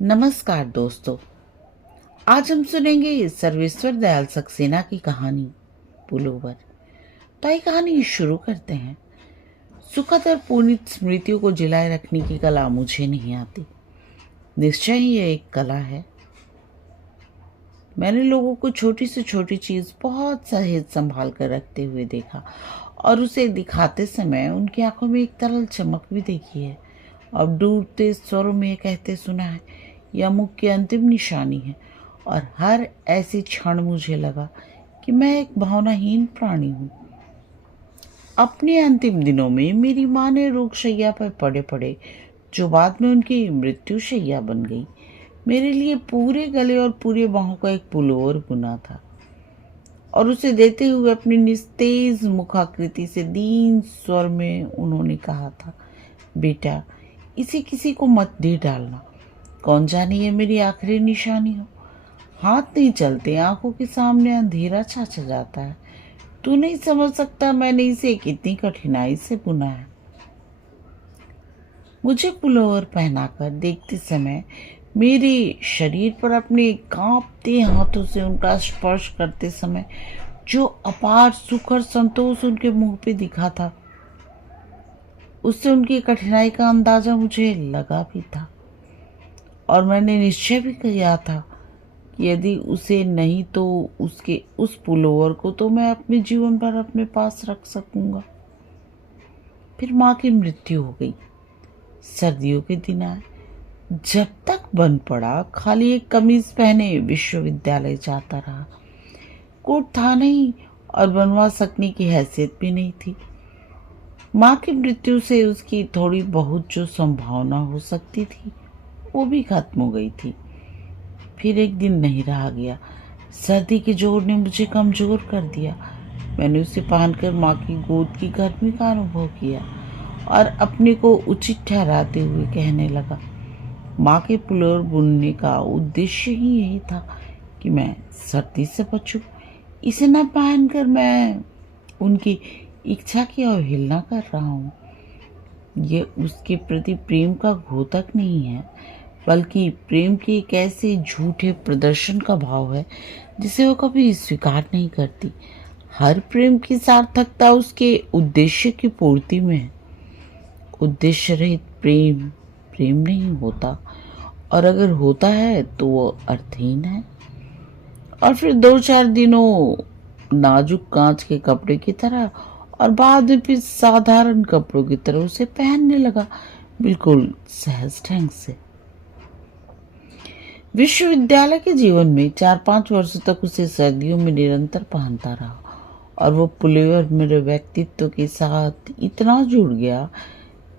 नमस्कार दोस्तों। आज हम सुनेंगे सर्वेश्वर दयाल सक्सेना की कहानी पुलोवर। तो ये कहानी शुरू करते हैं। सुखद और पुनीत स्मृतियों को जिलाए रखने की कला मुझे नहीं आती। निश्चय ही यह एक कला है। मैंने लोगों को छोटी से छोटी चीज बहुत सहेज संभाल कर रखते हुए देखा और उसे दिखाते समय उनकी आंखों में एक तरल चमक भी देखी है। अब डूबते स्वरों में ये कहते सुना है, यह मुख की अंतिम निशानी है। और हर ऐसी क्षण मुझे लगा कि मैं एक भावनाहीन प्राणी हूँ। अपने अंतिम दिनों में मेरी माँ ने रोगशैया पर पड़े पड़े, जो बाद में उनकी मृत्यु शैया बन गई, मेरे लिए पूरे गले और पूरे बाहों का एक पुलोवर बुना था। और उसे देते हुए अपनी निस्तेज मुखाकृति से दीन स्वर में उन्होंने कहा था, बेटा, इसे किसी को मत दे डालना। कौन जाने ये मेरी आखिरी निशानी हो। हाथ नहीं चलते, आंखों के सामने अंधेरा छा जाता है। तू नहीं समझ सकता मैंने इसे कितनी कठिनाई से बुना है। मुझे पुलोवर पहनाकर देखते समय मेरे शरीर पर अपने कांपते हाथों से उनका स्पर्श करते समय जो अपार सुख और संतोष उनके मुंह पे दिखा था, उससे उनकी कठिनाई का अंदाजा मुझे लगा भी था। और मैंने निश्चय भी किया था कि यदि उसे नहीं तो उसके उस पुलोवर को तो मैं अपने जीवन भर अपने पास रख सकूंगा। फिर माँ की मृत्यु हो गई। सर्दियों के दिन आए। जब तक बन पड़ा खाली एक कमीज पहने विश्वविद्यालय जाता रहा। कोट था नहीं और बनवा सकने की हैसियत भी नहीं थी। माँ की मृत्यु से उसकी थोड़ी बहुत जो संभावना हो सकती थी वो भी खत्म हो गई थी। फिर एक दिन नहीं रहा गया। सर्दी के जोर ने मुझे कमजोर कर दिया। मैंने उसे पहनकर माँ की गोद की गर्मी का अनुभव किया और अपने को उचित ठहराते हुए कहने लगा, माँ के पुलोवर बुनने का उद्देश्य ही यही था कि मैं सर्दी से बचूं। इसे न पहनकर मैं उनकी इच्छा की अवहेलना कर रहा हूँ। ये उसके प्रति प्रेम का घोतक नहीं है, बल्कि प्रेम के एक ऐसे झूठे प्रदर्शन का भाव है जिसे वो कभी स्वीकार नहीं करती। हर प्रेम की सार्थकता उसके उद्देश्य की पूर्ति में है। उद्देश्य रहित प्रेम प्रेम नहीं होता, और अगर होता है तो वो अर्थहीन है। और फिर 2-4 दिनों नाजुक कांच के कपड़े की तरह और बाद में फिर साधारण कपड़ों की तरह उसे पहनने लगा, बिल्कुल सहज ढंग से। विश्वविद्यालय के जीवन में 4-5 वर्षों तक उसे सर्दियों में निरंतर पहनता रहा और वो पुलेवर मेरे व्यक्तित्व के साथ इतना जुड़ गया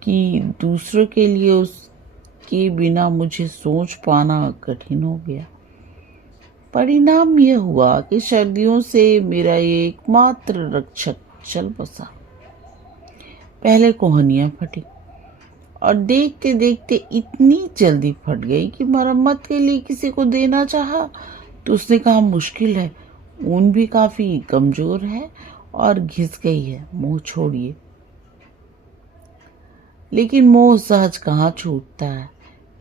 कि दूसरों के लिए उसके बिना मुझे सोच पाना कठिन हो गया। परिणाम यह हुआ कि सर्दियों से मेरा ये एकमात्र रक्षक चल बसा। पहले कोहनियां फटी और देखते देखते इतनी जल्दी फट गई कि मरम्मत के लिए किसी को देना चाहा तो उसने कहा मुश्किल है, ऊन भी काफी कमजोर है और घिस गई है, मोह छोड़िए। लेकिन मोह सहज कहाँ छूटता है।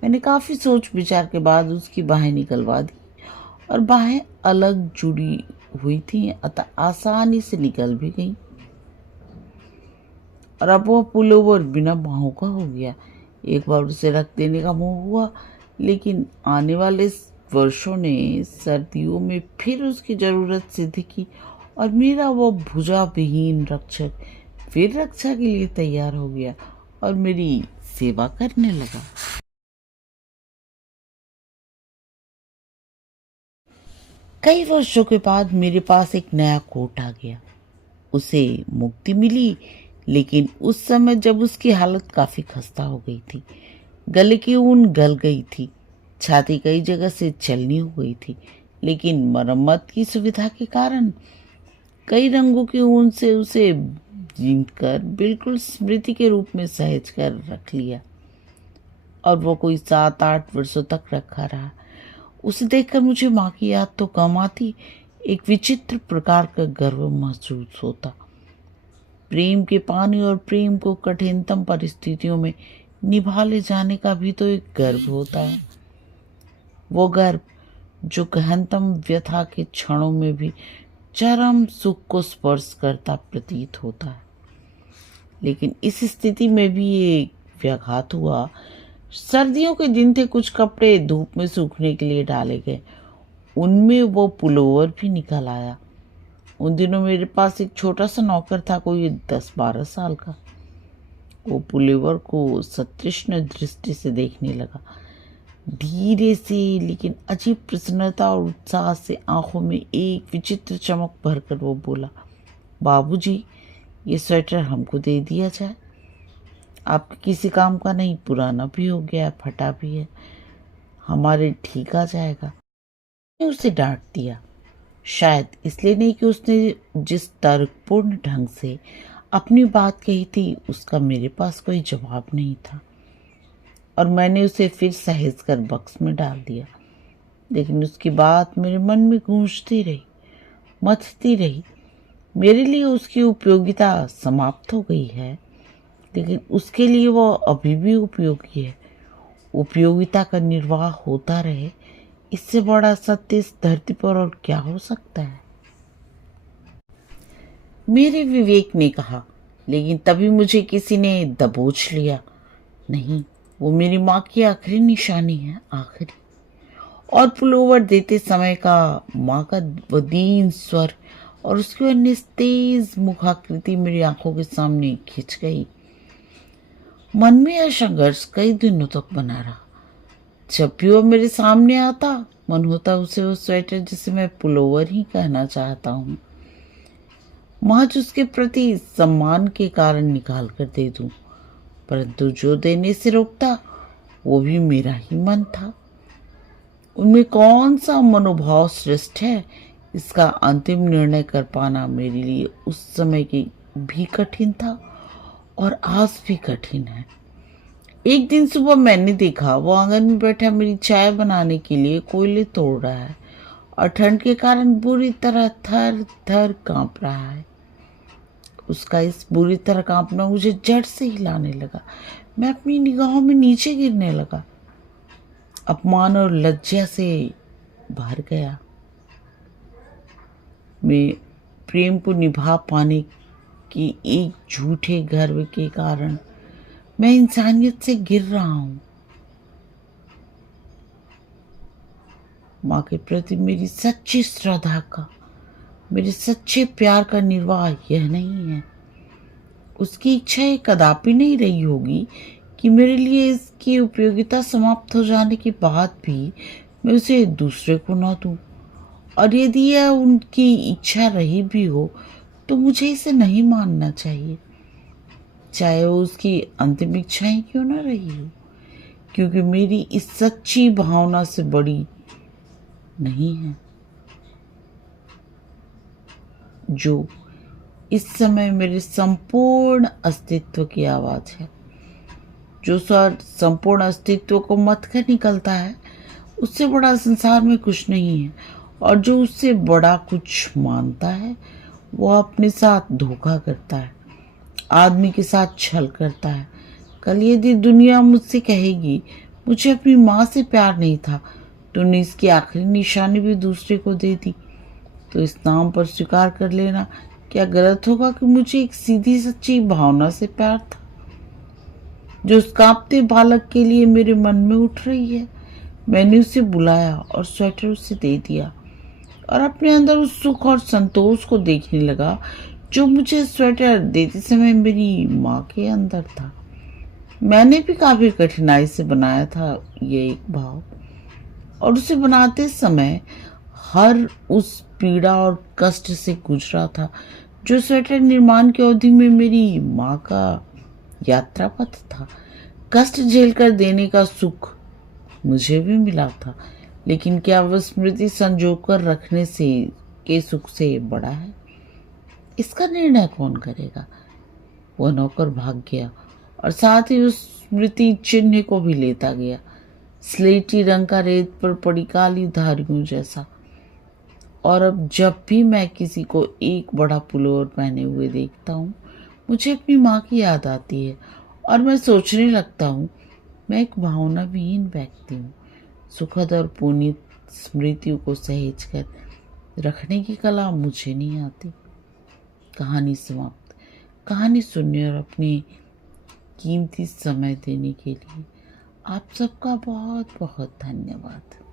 मैंने काफी सोच विचार के बाद उसकी बाहें निकलवा दी और बाहें अलग जुड़ी हुई थी, अतः आसानी से निकल भी गई। और अब वह पुलोवर बिना बाहों का हो गया। एक बार उसे रख देने का मोह हुआ, लेकिन आने वाले वर्षों ने सर्दियों में फिर उसकी जरूरत सिद्ध की और मेरा वो भुजा विहीन रक्षक फिर रक्षा के लिए तैयार हो गया और मेरी सेवा करने लगा। कई वर्षों के बाद मेरे पास एक नया कोट आ गया। उसे मुक्ति मिली, लेकिन उस समय जब उसकी हालत काफी खस्ता हो गई थी। गले की ऊन गल गई थी, छाती कई जगह से छलनी हो गई थी, लेकिन मरम्मत की सुविधा के कारण कई रंगों की ऊन से उसे जींद कर बिल्कुल स्मृति के रूप में सहेज कर रख लिया और वो कोई 7-8 वर्षों तक रखा रहा। उसे देखकर मुझे माँ की याद तो कम आती, एक विचित्र प्रकार का गर्व महसूस होता। प्रेम के पानी और प्रेम को कठिनतम परिस्थितियों में निभा ले जाने का भी तो एक गर्व होता है। वो गर्भ जो गहनतम व्यथा के क्षणों में भी चरम सुख को स्पर्श करता प्रतीत होता है। लेकिन इस स्थिति में भी एक व्याघात हुआ। सर्दियों के दिन थे, कुछ कपड़े धूप में सूखने के लिए डाले गए। उनमें वो पुलोवर भी निकल आया। उन दिनों मेरे पास एक छोटा सा नौकर था, कोई 10-12 साल का। वो पुलोवर को सतृष्ण दृष्टि से देखने लगा। धीरे से लेकिन अजीब प्रसन्नता और उत्साह से आंखों में एक विचित्र चमक भरकर वो बोला, बाबूजी, ये स्वेटर हमको दे दिया जाए। आपके किसी काम का नहीं, पुराना भी हो गया, फटा भी है, हमारे ठीक आ जाएगा। मैंने उसे डांट दिया, शायद इसलिए नहीं कि उसने जिस तर्कपूर्ण ढंग से अपनी बात कही थी उसका मेरे पास कोई जवाब नहीं था, और मैंने उसे फिर सहेज कर बक्स में डाल दिया। लेकिन उसकी बात मेरे मन में गूंजती रही, मथती रही। मेरे लिए उसकी उपयोगिता समाप्त हो गई है, लेकिन उसके लिए वो अभी भी उपयोगी है। उपयोगिता का निर्वाह होता रहे, इससे बड़ा सत्य इस धरती पर और क्या हो सकता है। मेरे विवेक ने कहा, लेकिन तभी मुझे किसी ने दबोच लिया। नहीं, वो मेरी माँ की आखिरी निशानी है, आखिरी। और पुलोवर देते समय का माँ का वो दीन स्वर और उसकी वो निस्तेज मुखाकृति मेरी आंखों के सामने खिंच गई। मन में यह संघर्ष कई दिनों तक बना रहा। जब भी वो मेरे सामने आता, मन होता उसे वो स्वेटर, जिसे मैं पुलोवर ही कहना चाहता हूँ, महज उसके प्रति सम्मान के कारण निकाल कर दे दूं। परंतु जो देने से रोकता वो भी मेरा ही मन था। उनमें कौन सा मनोभाव श्रेष्ठ है, इसका अंतिम निर्णय कर पाना मेरे लिए उस समय की भी कठिन था और आज भी कठिन है। एक दिन सुबह मैंने देखा वो आंगन में बैठा मेरी चाय बनाने के लिए कोयले तोड़ रहा है और ठंड के कारण बुरी तरह थर थर कांप रहा है। उसका इस बुरी तरह कांपना मुझे जड़ से हिलाने लगा। मैं अपनी निगाहों में नीचे गिरने लगा। अपमान और लज्जा से भर गया। मैं प्रेम को निभा पाने की एक झूठे गर्व के कारण मैं इंसानियत से गिर रहा हूं। माँ के प्रति मेरी सच्ची श्रद्धा का, मेरे सच्चे प्यार का निर्वाह यह नहीं है। उसकी इच्छा ये कदापि नहीं रही होगी कि मेरे लिए इसकी उपयोगिता समाप्त हो जाने के बाद भी मैं उसे दूसरे को न दूं। और यदि यह उनकी इच्छा रही भी हो तो मुझे इसे नहीं मानना चाहिए, चाहे वो उसकी अंतिम इच्छा ही क्यों न रही हो, क्योंकि मेरी इस सच्ची भावना से बड़ी नहीं है जो इस समय मेरे संपूर्ण अस्तित्व की आवाज है। जो स्वर संपूर्ण अस्तित्व को मत कर निकलता है, उससे बड़ा संसार में कुछ नहीं है। और जो उससे बड़ा कुछ मानता है, वो अपने साथ धोखा करता है, आदमी के साथ छल करता है। कल यदि दुनिया मुझसे कहेगी मुझे अपनी माँ से प्यार नहीं था, तूने इसकी आखिरी निशानी भी दूसरे को दे दी, तो इस नाम पर स्वीकार कर लेना क्या गलत होगा कि मुझे एक सीधी सच्ची भावना से प्यार था, जो उस कांपते बालक के लिए मेरे मन में उठ रही है। मैंने उसे बुलाया और स्वेटर उसे दे दिया और अपने अंदर उस सुख और संतोष को देखने लगा जो मुझे स्वेटर देते समय मेरी माँ के अंदर था। मैंने भी काफी कठिनाई से बनाया था ये एक भाव, और उसे बनाते समय हर उस पीड़ा और कष्ट से गुजरा था जो स्वेटर निर्माण की अवधि में मेरी माँ का यात्रा पथ था। कष्ट झेलकर देने का सुख मुझे भी मिला था, लेकिन क्या वह स्मृति संजोकर रखने से के सुख से बड़ा है, इसका निर्णय कौन करेगा। वह नौकर भाग गया और साथ ही उस स्मृति चिन्ह को भी लेता गया, स्लेटी रंग का रेत पर पड़ी काली धारियों जैसा। और अब जब भी मैं किसी को एक बड़ा पुलोवर पहने हुए देखता हूँ, मुझे अपनी माँ की याद आती है और मैं सोचने लगता हूँ मैं एक भावनाविहीन व्यक्ति हूँ सुखद और पुनीत स्मृतियों को सहेज कर रखने की कला मुझे नहीं आती। कहानी समाप्त। कहानी सुनने और अपनी कीमती समय देने के लिए आप सबका बहुत बहुत धन्यवाद।